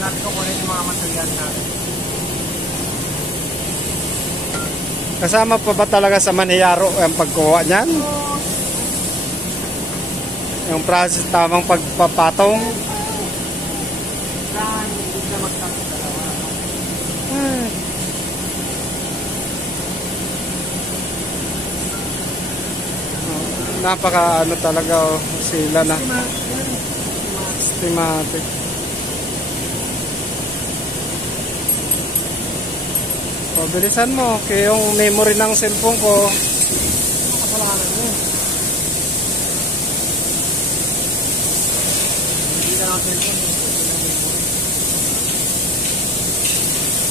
natin kukunin yung mga material natin. Kasama pa ba talaga sa maniyaro ang pagkuha niyan? Yung process, tamang pagpapatong? Saan, hindi siya magtapos dalawa. Napaka ano talaga sila na. Systematic. O, bilisan mo. Kaya yung memory ng cellphone ko. Kasalanan mo. Hindi na ang cellphone.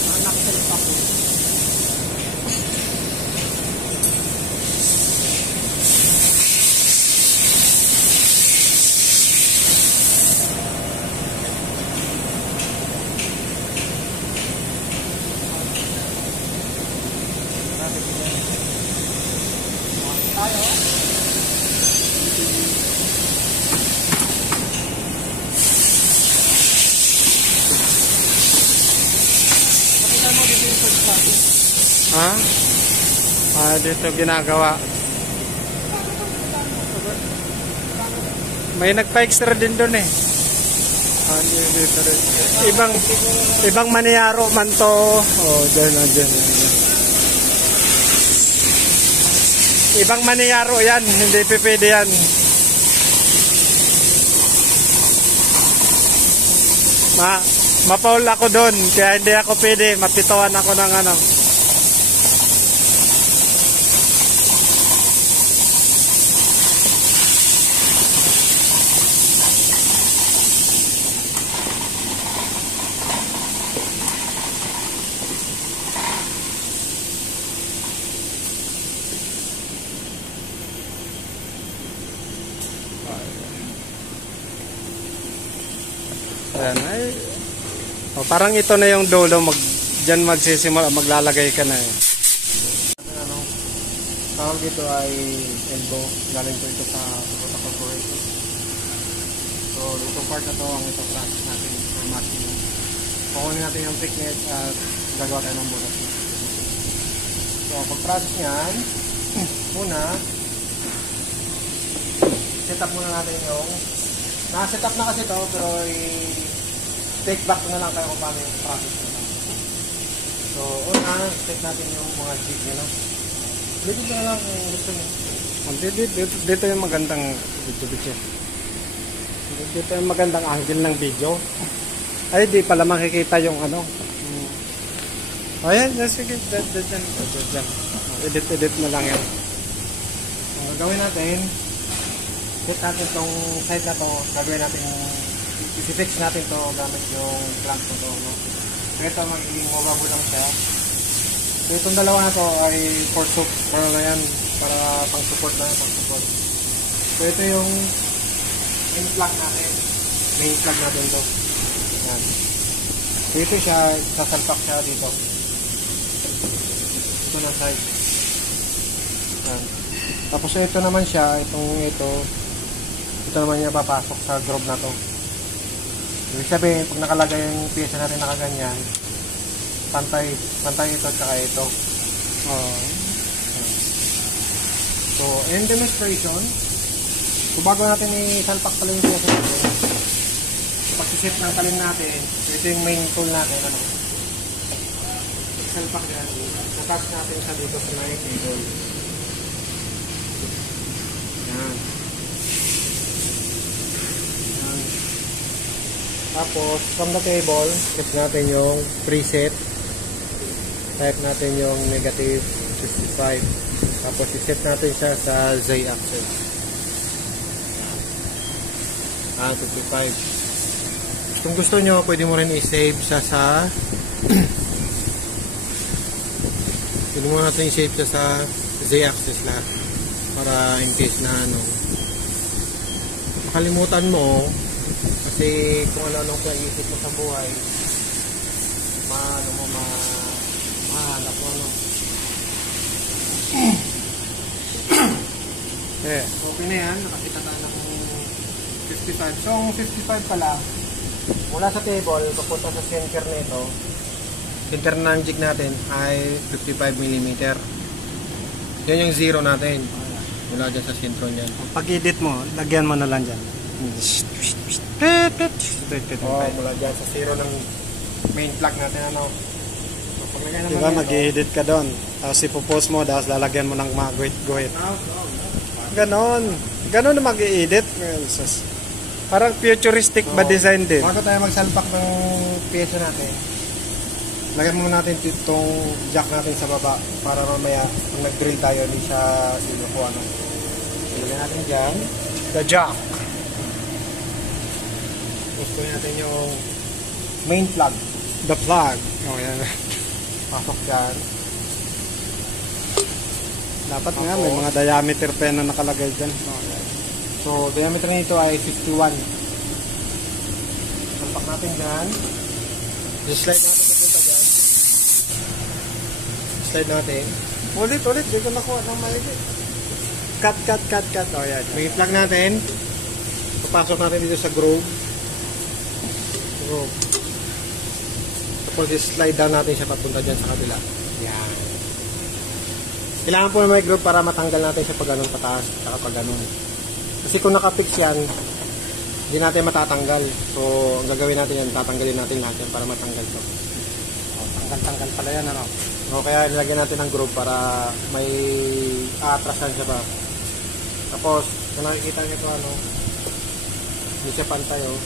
Anak cellphone ko. Tayo. Pakita mo dito yung first copy. Ha? Dito ginagawa. May nagpa-extra din doon eh. Dito rin. Ibang maniyaro man to. Oh, dyan. Ibang maniyaro yan, hindi pwede yan. Mapaul ako doon, kaya hindi ako pwede, mapituan ako ng ano. Ayan, parang ito na yung dulo, dyan magsisimula, maglalagay ka na eh. Tawag dito ay elbow, galing po ito sa Toyota Corporation. So, itong part na to ang ito process natin for machine. Kukunin natin yung thickness at gagawa tayo ng butas. So, pag-process nyan, muna, set up muna natin yung naka-set up na kasi ito, pero take back na lang tayo kung paano yung process nila. So, una, set natin yung mga jig nila. Dito na lang kung gusto nyo. Dito yung magandang video. Dito yung magandang angle ng video. Ay, di pala makikita yung ano. Ayan, sige. Dyan. Edit na lang yan. So, gagawin natin, set natin itong side na to, gagawin natin i-fix natin to gamit yung clamp na to. No? So, ito magiging movable lang siya. So, itong dalawa na to ay for na yan, para pang-support na, pang-support. So, ito yung main plug natin. Main plug natin to. Yan. So, ito siya, sasalpak siya dito. Ito na side. Yan. Tapos ito naman siya, ito naman niya papasok sa groove na to. Ibig sabihin, pag nakalagay yung pyesa natin nakaganyan, pantay ito at saka ito. So, in demonstration, so bago natin isalpak pala yung pyesa natin, pag-set ng talim natin, so ito yung main tool natin, ano? Salpak yan, attach natin sa dito sa may cable. Yan. Tapos, from the cable, set natin yung preset. Type natin yung negative 65. Tapos, iset natin siya sa Z-axis. 55. Kung gusto nyo, pwede mo rin i-save siya sa pwede mo natin i-save siya sa Z-axis lahat. Para in case na makalimutan mo, kasi kung ano-anong kaisip mo sa buhay, mahanap mo, ano. Okay na yan, nakakita tayo ng 55. So, ang 55 pala, Mula sa table, papunta sa center nito. Center ng jig natin ay 55 mm. Yan yung zero natin. Mula dyan sa sentro niyan. Pag-edit mo, lagyan mo na lang dyan. Mula dyan sa zero ng main plug natin. Ano? So, paglagay naman Diba, nito, mag-edit ka doon. Tapos ipopost mo, tapos lalagyan mo ng mga guhit-guhit. Ganon. Ganon na mag-i-edit. Parang futuristic ba design din? Bago tayo magsalpak ng pyesa natin, lagyan muna natin itong jack natin sa baba para mamaya pag nag-drill tayo hindi siya sinuko ano. Lagyan natin dyan. The jack. Gusto natin yung main plug. The plug. Oh, yan. Pasok dyan. Dapat nga, may mga diameter pen na nakalagay dyan. Oh, yan. So, diameter nito ay 51. Salpak natin dyan. Just slide natin papunta dyan. Slide natin. Ulit. Di ko nakuha ng maigi. Cut. Oh, yan. May plug natin. Papasok natin dito sa groove. Tapos slide down natin siya papunta dyan sa kabila. Yan. Kailangan po na may groove para matanggal natin siya pag ganun pataas at pag ganun. Kasi kung nakapix yan, hindi natin matatanggal. So, ang gagawin natin yan, tatanggalin natin lahat yan para matanggal to. Tanggal pala yan, ano? O, kaya nilagyan natin ng groove para may aatrasan siya ba. Tapos, kung nakikita nyo ito, ano, hindi siya pantay, oh.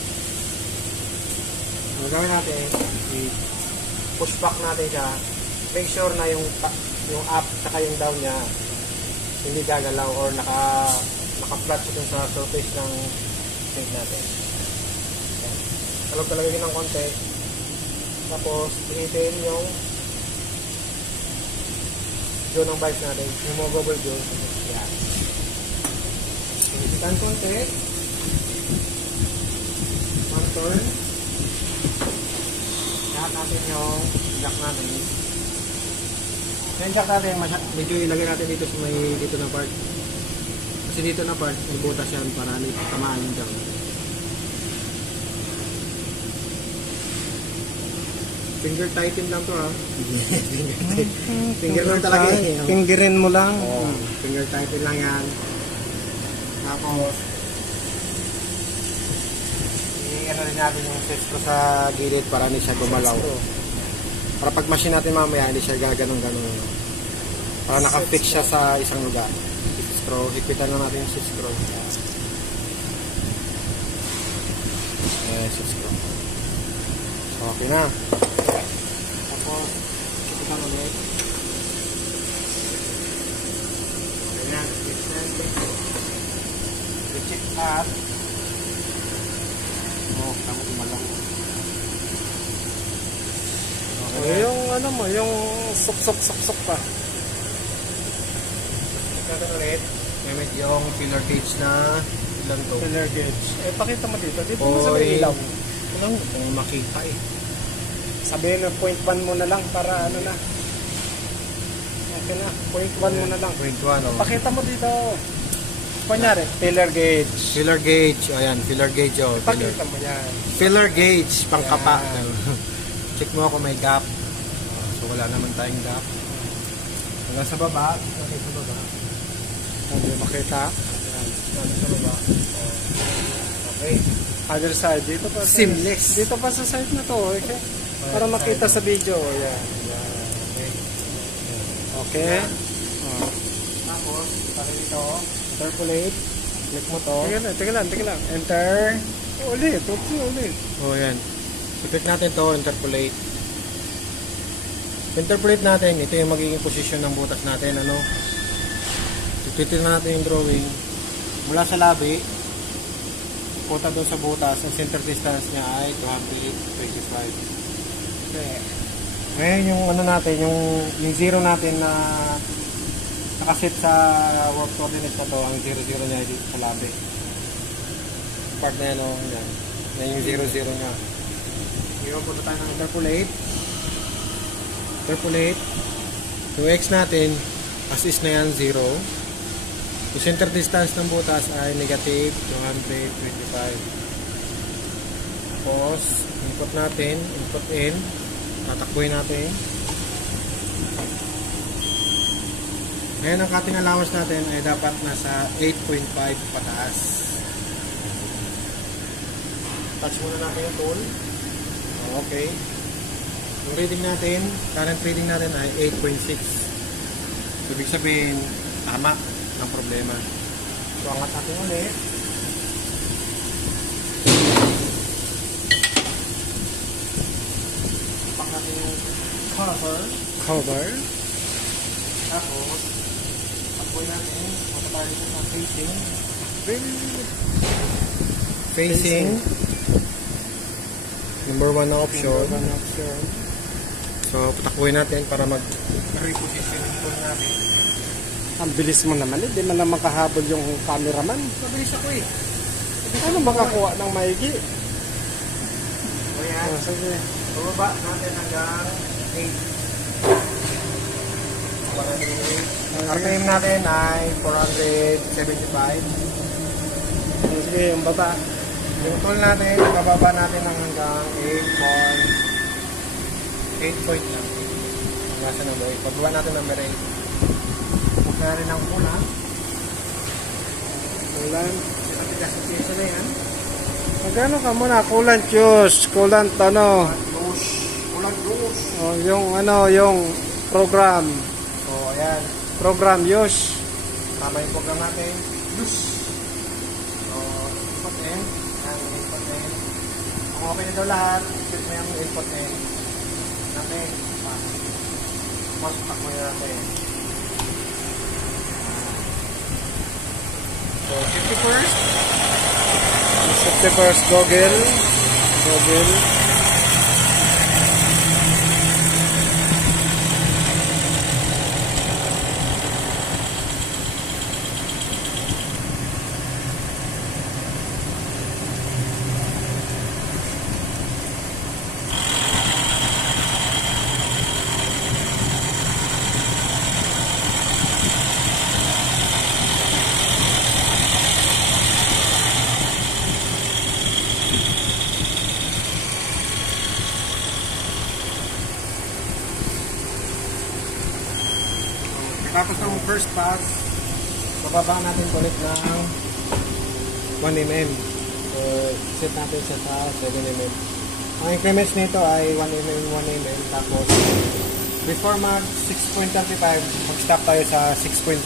Ang gagawin natin, i-push back natin siya. Make sure na yung up saka yung down niya hindi gagalaw or naka-flat siya dun sa surface ng sink natin. Yan. Talog talaga yun ng konti. Tapos, pilitin yung jaw ng bike natin. Yung mga bubble jaw. Yan. Pilitan konti. One turn. Lahat natin yung jack natin. Yung jack natin, medyo ilagay natin dito sa may dito na part. Kasi dito na part, may butas yan para tamaan yung jack. Finger tighten lang to ha. Finger lang talaga eh. Fingerin mo lang. Finger tighten lang yan. Tapos, i-ano rin natin yung sesco sa gilid para hindi siya gumalaw. Para pag machine natin mamaya, hindi siya gaganong-ganon. Para nakafix siya sa isang lugar. Screw, higpitan lang natin yung screw. Screw. So, okay na. Tapos, higpitan ulit. Okay na. I-check up. Tama gumalang. Okay. Yung ano mo, yung sok pa. Ito ulit. Gamit yung filler gauge na ilan to. Filler gauge. Pakita mo dito. Dito mo sa may ilaw. Walang kung makita eh. Sabihin na 0.1 mo na lang para ano na. Okay na. 0.1 mo na lang. 0.1 oh. Pakita mo dito. Kunyari, filler gauge. Filler gauge. Ayan, filler gauge oh. Pakita mo yan. Filler gauge, pangkapa. Check mo kung may gap. So wala naman tayong gap. Hanggang sa baba. Okay, sa baba. Hindi makita. Hanggang sa baba. Okay. Other side. Dito pa. Seamless. Dito pa sa side na to. Okay. Para makita sa video. Yan. Okay. Tapos, para dito, interpolate. Click mo to. Teka lang. Enter. Ulit. Oh, yan. So, click natin to, interpolate. Interpolate natin, ito yung magiging position ng butas natin, ano. Titignan natin yung drawing. Mula sa labi, punta doon sa butas, ang center distance niya ay 225. Okay. Ngayon yung ano natin, yung zero natin na nakaset sa work coordinates na to, ang 00 niya dito sa labi. Part na yan, oh, yan. Yan yung 00 niya. Ngayon, punta tayo ng interpolate. Yung X natin, as is na yan, 0. Yung center distance ng butas ay negative 225. Tapos, input natin, input in. Tatakbuhin natin. Ngayon, ang cutting allowance natin ay dapat nasa 8.5 pataas. Touch muna natin yung tool. Okay. Yung reading natin, current reading natin ay 8.6. So, ibig sabihin, tama ang problema. So, angat natin ulit. Ipak natin yung Cover. Tapos, takboy natin. Matapari dito sa facing. Facing. Number 1 na option. So, patakboy natin para mag-reposition yung tool natin. Ang bilis mo naman, hindi man lang makahabol yung cameraman. Mabilis ako eh. Ano makakuha ng maigi? So, yan. Sige. Bumaba natin hanggang 8. RPM natin ay 475. Sige, yung baba. Yung tool natin, bababa natin hanggang 8 point lang. Nasa number 8. Pababa natin number 8. Huwag na rin ang kulang. Kulant. Sinatigas na piso na yan. Magkano ka muna? Kulant Diyos. Kulant ano? Kulang dos. Oh, yung ano, yung program. So, ayan. Program Diyos. Tama yung program natin. Use. So, input in. Ayan, input in. Kung okay na daw lahat, click mo yung input in. Natin. Mas takmo na natin. So, 51st. 51st Google. Tapos ng first pass, bababa natin ulit ng 1 mm. So, set natin siya sa 7 mm. Ang increments nito ay 1 mm, 1 mm. Tapos, before mag 6.35, mag-stop tayo sa 6.5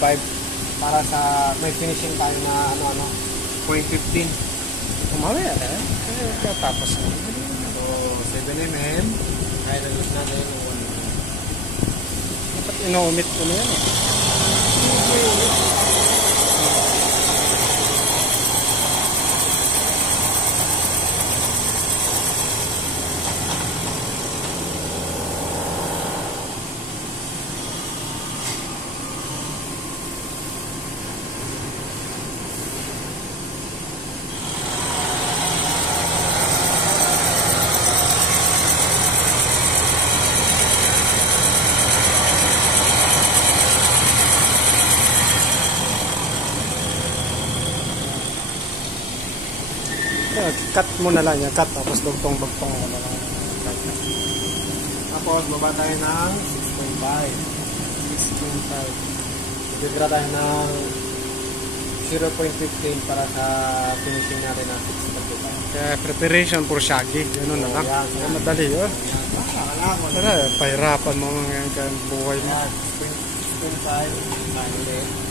para sa may finishing tayo na 0.15. Kumawin eh. Tapos na. So, 7 mm. Kaya na-lose natin yung 1 mm. Dapat ino-omit ko na yan eh. Cut mo na lang yan. Cut tapos dugtong-dugtong mo na lang. Tapos, baba tayo ng 6.5. Titira tayo ng 0.15 para sa finishing natin ng 6.5. Kaya preparation for shaggy. Ganun na lang. Kaya madali yun. Tara, pahirapan mo mga buhay mo. 6.5. Ulit.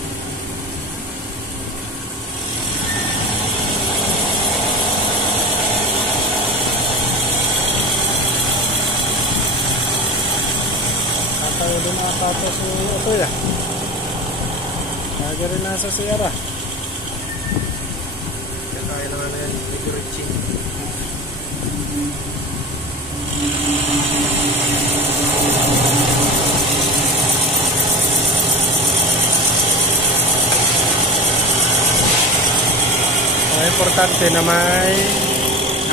Tayo din nakapata si ito ya. Kaya rin nasa siyara. Kaya kailangan na yan. Medyo reaching. Importante na may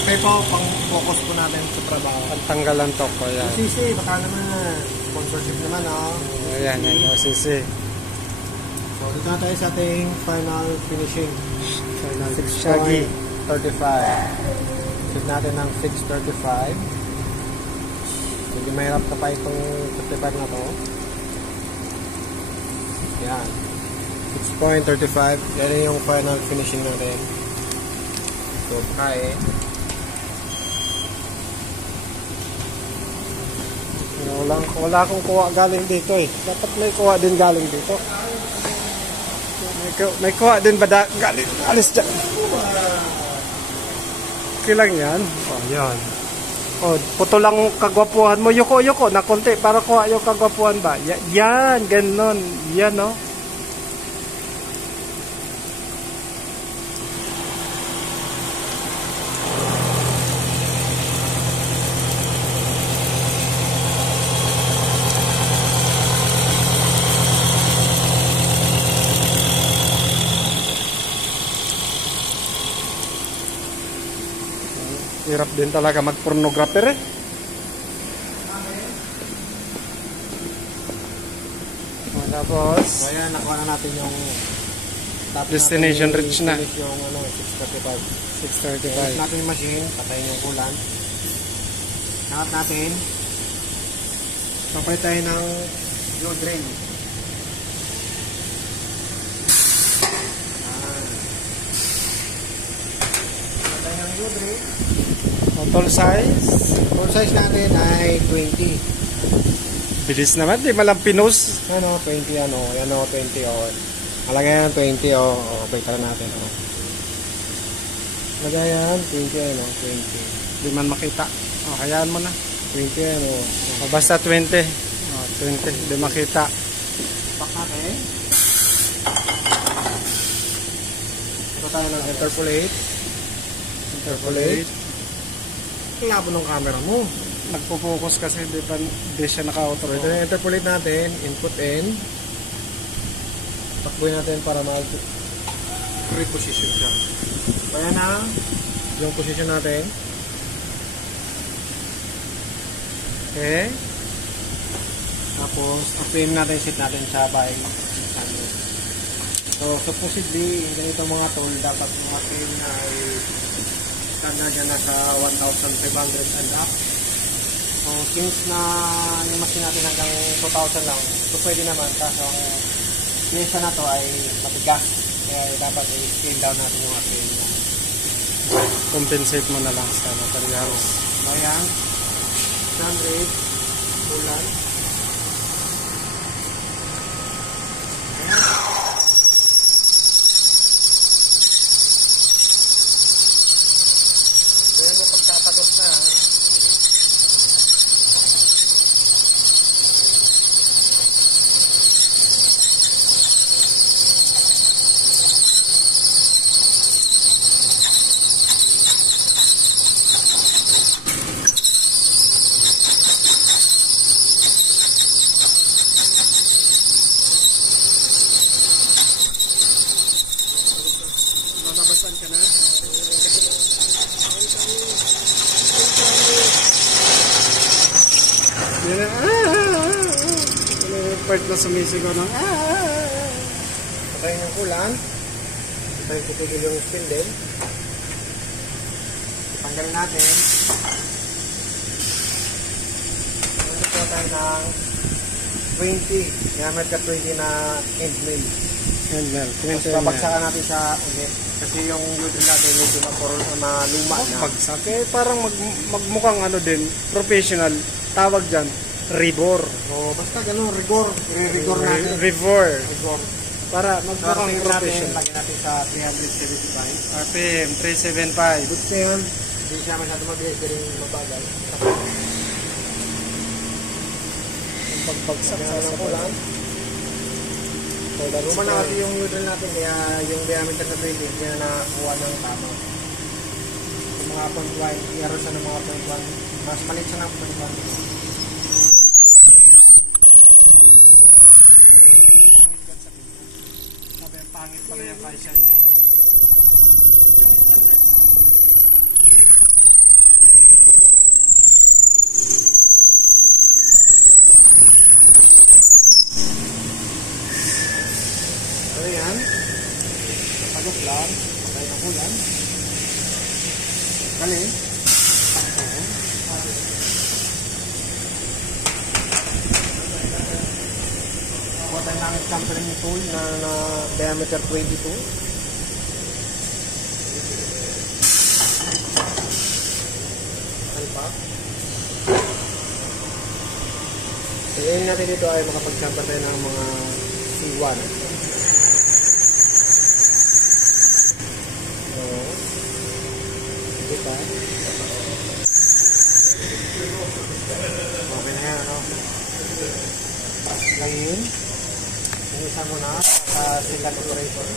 Okay po, pang-focus po natin sa trabaho. pagtanggalan to ko yan. Sisi, baka naman sponsorship naman, oh. Ayan, yan. OCC. So, dito na tayo sa ating final finishing. Final shaggy. 35. Set natin ng 635. Medyo mahirap ka pa itong 35 na to. Yan. 6.35. Yan yung final finishing natin. So, kaya. Wala akong kuha galing dito eh. Dapat may kuha din galing dito. May kuha din ba galing? Alis dyan. Okay lang yan. Oh, yan. Oh, puto lang kagwapuhan mo. Yuko na konti para kuha yung kagwapuhan ba? Yan, ganon. Yan, no? Hirap din talaga mag-pornographer eh. Tapos, so ayan, nakuha na natin yung destination reach na. Yung 635. 635. Hanap natin yung machine, patayin yung ulan. Hanap natin. Papalit tayo ng fuel drain. Patayin ng fuel drain. Total size? Total size natin ay 20. Bilis naman, di malang pinos. Ano, 20 ano, yan o, 20 o. Malagay yan, 20 o, balikan natin o. Malagay yan, 20 ano, 20. Di man makita. O, hayaan mo na. 20 ano. O, basta 20. O, 20, di makita. Pack natin. Ito tayo ng interpolate. Interpolate. Labo ng camera mo. Nagpo-focus kasi di siya naka-auto. Ito yung interpolate natin, input in. Takbuhin natin para mag-reposition siya. Kaya na yung position natin. Okay. Tapos, upin natin, set natin siya by 600. So, supposedly, ganito mga tool, dapat mga pin na ay standard yan nasa 1,500 and up. So, since na yung machine natin hanggang 2,000 lang, so pwede naman. Kaso ang pyesa na to ay matigas. Kaya dapat i-scale down natin yung ating Compensate mo na lang sa materials. bayan, sunrate, ulan. So, yan yung pagtatagos na. Nababasan ka na? Yan na, yung part na sumisigaw ng Patayin yung ulan. Patayin tutigil yung spindle. Tanggalin natin. Nandito tayo ng 20. Gamit ka 20 na end mill. handle. Tapos babagsakan natin sa ulit. Kasi yung udil natin medyo maluma na. Bagsak. Eh, parang magmukhang ano din, professional. Tawag dyan, ribor. So, basta ganun, rigor. Rigor natin. Ribor. Rigor. Para So, magmukhang tingnan natin, professional. lagyan natin sa 375. RPM 375. Good still, hindi siya masyado mabilis, pero mabagal. Ang pagbagsak Lagyan sa natin ng sapalan. ulan. So, daruman na kasi yung udil natin, kaya yung diameter na 20, hindi na nakakuha ng tama. Yung mga 0.1, i-arrow siya ng mga 0.1. Mas malit siya ng 0.1. Sabi, ang pangit pala yung kaisya niya. Yung standard. So, yan. Pagod lang. Patay ng ulan. Galing. chamfering tool na diameter 22. Ano pa? Tingnan natin dito ay makapag-chamfer tayo ng mga C1. So, dito. Okay na yan, ano? Langin. Inisa mo na sa second operator.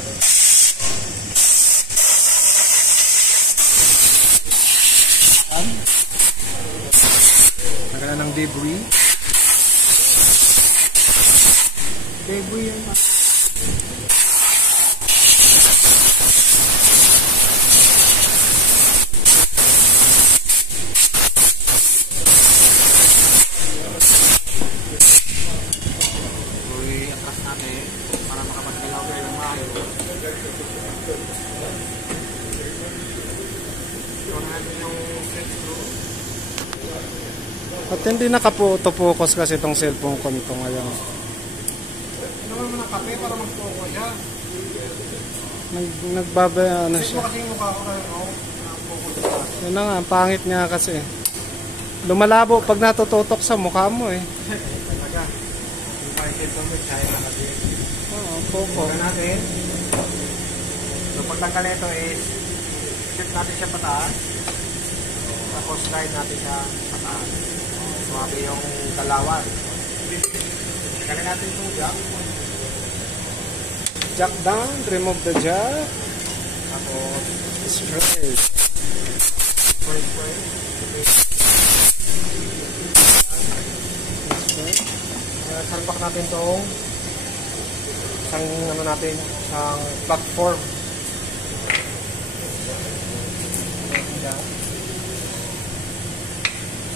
Nagana ng debris. Debris yan. Atras natin para makapagdilaw kayo ng maayos. Ito natin yung set screw. At hindi nakaputo-focus kasi itong cellphone ko nito ngayon. Naman mo ng kape para mag-focus siya. Ano Set siya. mo kasi yung mukha ko kayo, no? Focus siya. Yun na nga, ang pangit nga kasi. Lumalabo pag natututok sa mukha mo eh. Talaga. Yung parang cellphone mo, siya yung nakabit. Oo, poco. Huwag natin. So, pagtanggal nito is shift natin siya pataas. Tapos slide natin siya pataas. Sumabi yung dalawan. Tanggalin natin itong jack. Jack down, remove the jack. Tapos, Straight. spray. Salpak natin itong isang ano natin, isang platform.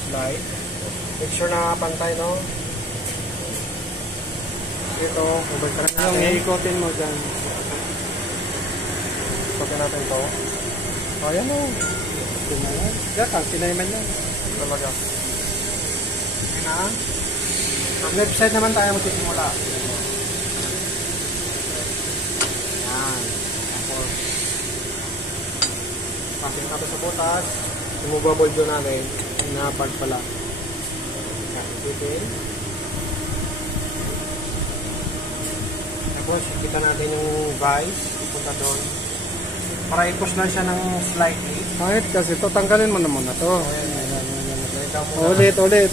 Slide. Make sure na pantay, no? Ito, ubay ka lang Yung natin. iikotin mo dyan. Ikotin natin ito. Ayan o. Tinayan. Jack, tinayman yan. Talaga. Ayan na. Sa left side naman tayo magsisimula. Yan. Tapos, pasok natin sa butas. Removable doon natin. Napag pala. Yan. Titin. Tapos, kita natin yung vice. Ipunta doon. Para i-push lang siya ng slightly. Pangit kasi ito, tanggalin mo na muna to. Ikaw muna. Ulit.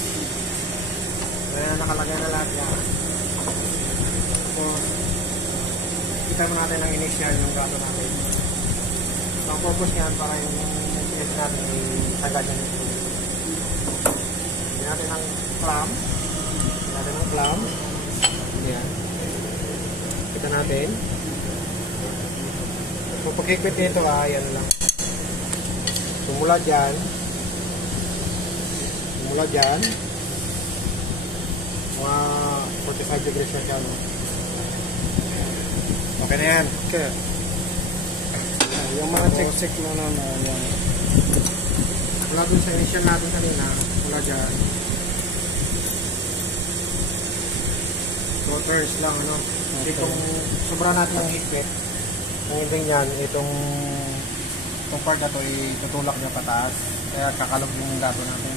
Kaya nakalagay na lahat yan. So, kita mo natin ang initial yung gato natin. So, ang purpose niyan para yung test natin ay sagad yan. Hindi natin ang clamp. Hindi natin ang clamp. Yan. Kita natin. So, pag-higpit nito yan lang. Sumula dyan. Mga 45 degrees na siya, no? Okay na yan. Okay. Yung mga check mo na yan. Wala dun sa initial natin kanina. Wala dyan. So, turns lang, ano? Okay. Kung sobra natin yung higpit, kung hindi yan, itong part na to, itutulak niya pataas. Kaya kakalog yung gato natin.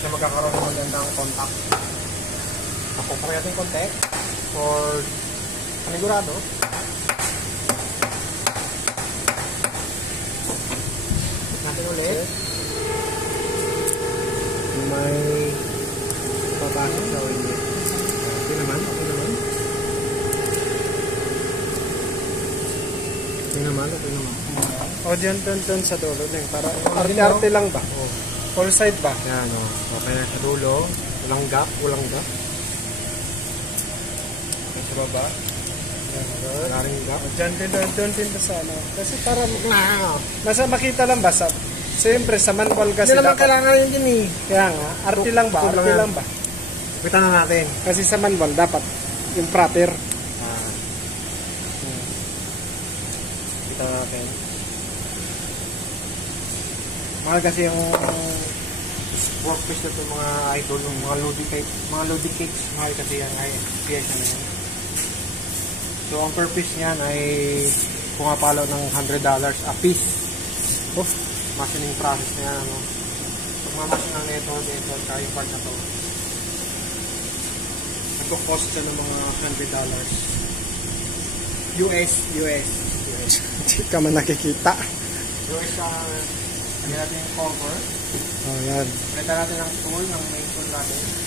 Siya magkakaroon ng magandang contact. Nakumpara natin yung konti for panigurado. Natin ulit. May papasok sa ulit. Okay naman. O dyan, dun sa dulo na yun. Para arte lang ba? Oh. Full side ba? Yan o. Okay na sa dulo. Walang gap. Sa baba. Wala rin gap. O dyan din sa ano. Kasi para nasa makita lang ba? Siyempre sa manual kasi Hindi naman dapat. kailangan yun din eh. Kaya nga, arte lang ba? Arte Arte lang lang ba? Kita na natin. Kasi sa manual dapat yung proper. Kita na natin. Mahal kasi yung workpiece na ito mga idol, yung mga loading cakes. Mahal kasi yan ay piyesa na yan. So, ang per piece niyan ay pumapalo ng $100 a piece. Oh, machining process niya, ano. Pagmamasin lang nito, kaya part na to. Nagko-cost siya ng mga $100. US. Hindi ka man nakikita. US ang lagyan natin yung cover. Oh, yan. Palitan natin ang tool, ng main tool natin.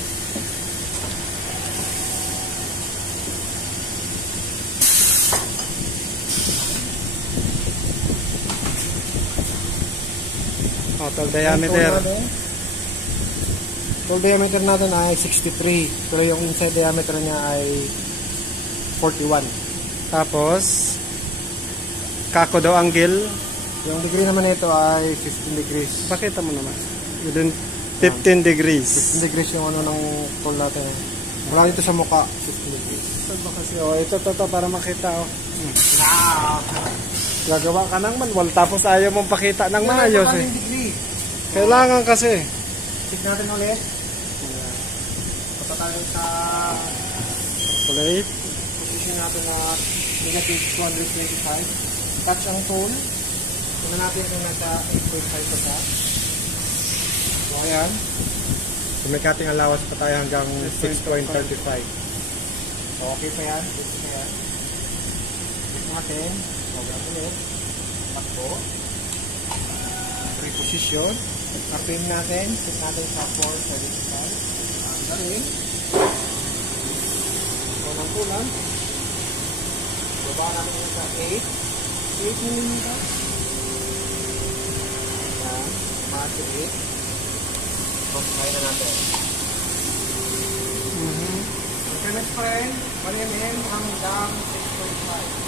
Total diameter. Total diameter natin ay 63. Pero yung inside diameter niya ay 41. Tapos, kakodo angle. Yung degree naman nito ay 15 degrees. Pakita mo naman. Within 15 degrees. 15 degrees yung ano ng tool natin. Mula dito sa mukha, 15 degrees. Ito, para makita. Ah! Gagawa ka ng manual tapos ayaw mong pakita ng maayos eh. Degree. Kailangan kasi. Check natin ulit. Punta tayo sa Calculate. position natin na negative 225. Touch ang tool. Tingnan natin kung nasa 8.5 pa siya. So, ayan. So, may cutting allowance pa tayo hanggang 6.35. So, okay pa yan. Okay pa yan. Check natin. Program ulit. Takbo. Reposition. Kapin natin. Check natin sa 4.75. Ang galing. So, ng kulang. Baba namin yun sa 8 mm. Ayan. Mati 8. So, kaya na natin. Okay, next friend. 1 mm hanggang 6.5.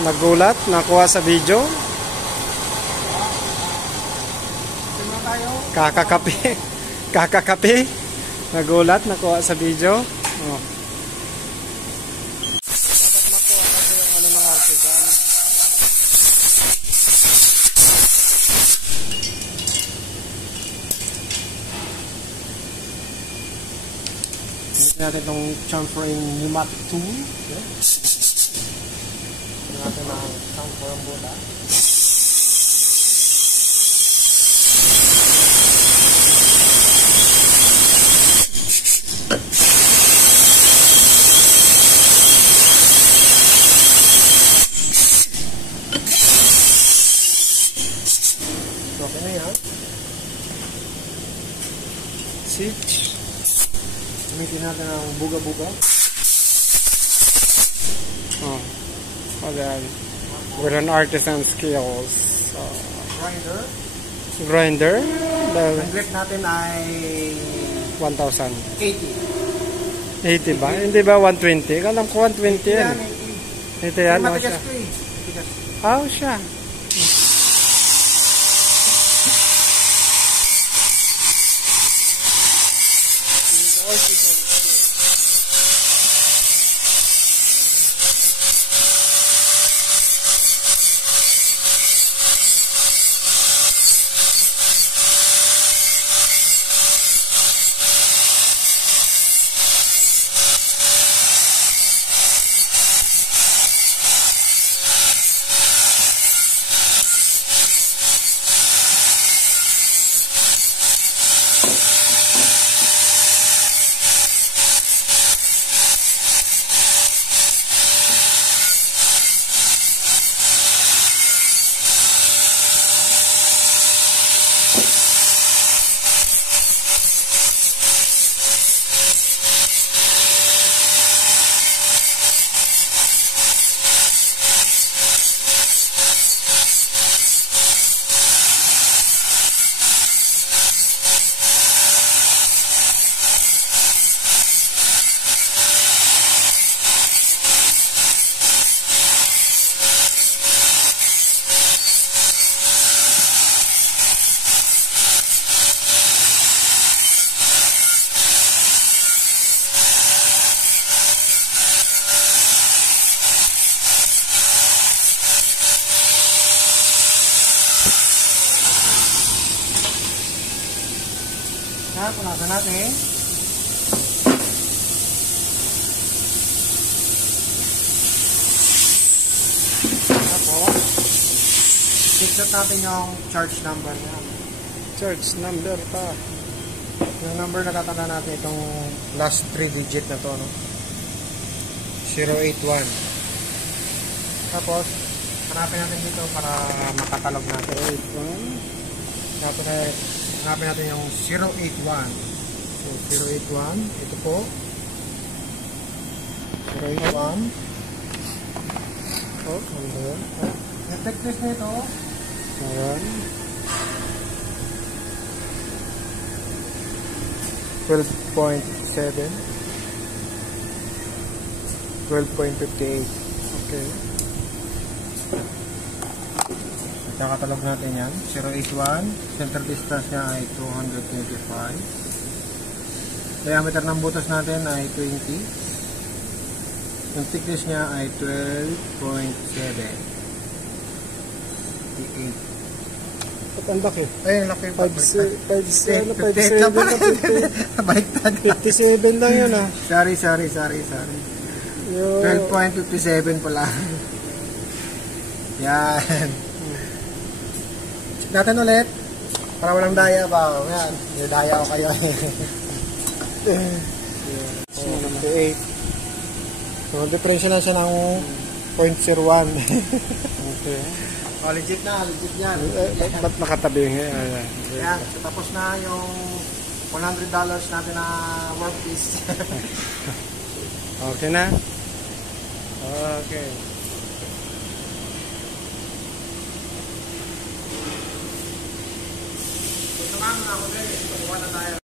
Nagulat, nakuha sa video. Tingnan tayo. Kakakapi. Nagulat, nakuha sa video. Oh. Dapat makuha kasi yung ano ng artisan. Tingnan natin itong chamfering pneumatic tool. Okay. Natin ang chamfer ang bola. So, okay na yan. Switch. Gamitin natin ang buga-buga. Oh. Okay. With an artisan skills. Grinder. Grinder. Ang grip natin ay 1,000. 80. 80 ba? Hindi ba 120? Alam ko 120 yan. Ito yan. Oh, Matigas siya. ko eh. Matigas. Oh, siya. punasan natin. Tapos, fixat natin yung charge number niya. Charge number pa. Yung number na tatanda natin, itong last 3 digit na to, no? 081. Tapos, hanapin natin dito para makatalog natin. 81. Tapos, hanapin natin yung 081. So, 081. Ito po. 081. Oh, ano ba yan? Yung thickness nito, Ayan. 12.7. 12.58. Okay. kakatalog natin yan. 081. Center distance niya ay 225. Diameter ng butas natin ay 20. Yung thickness niya ay 12.7. 58. Ba't ang laki? Ay, ang laki. 57 Baliktad. 57 lang yun ah. Sorry. Yo. 12.57 pala. Yan. Check natin ulit. Para walang daya ba? Yan. May daya ko kayo. 78. So, differential na siya ng 0.01. Okay. Oh, legit na. Legit yan. Ba't nakatabi? Ayan. Yan. So, tapos na yung $100 natin na workpiece. Okay na? Okay. So, naman ako din. Pagawa na tayo.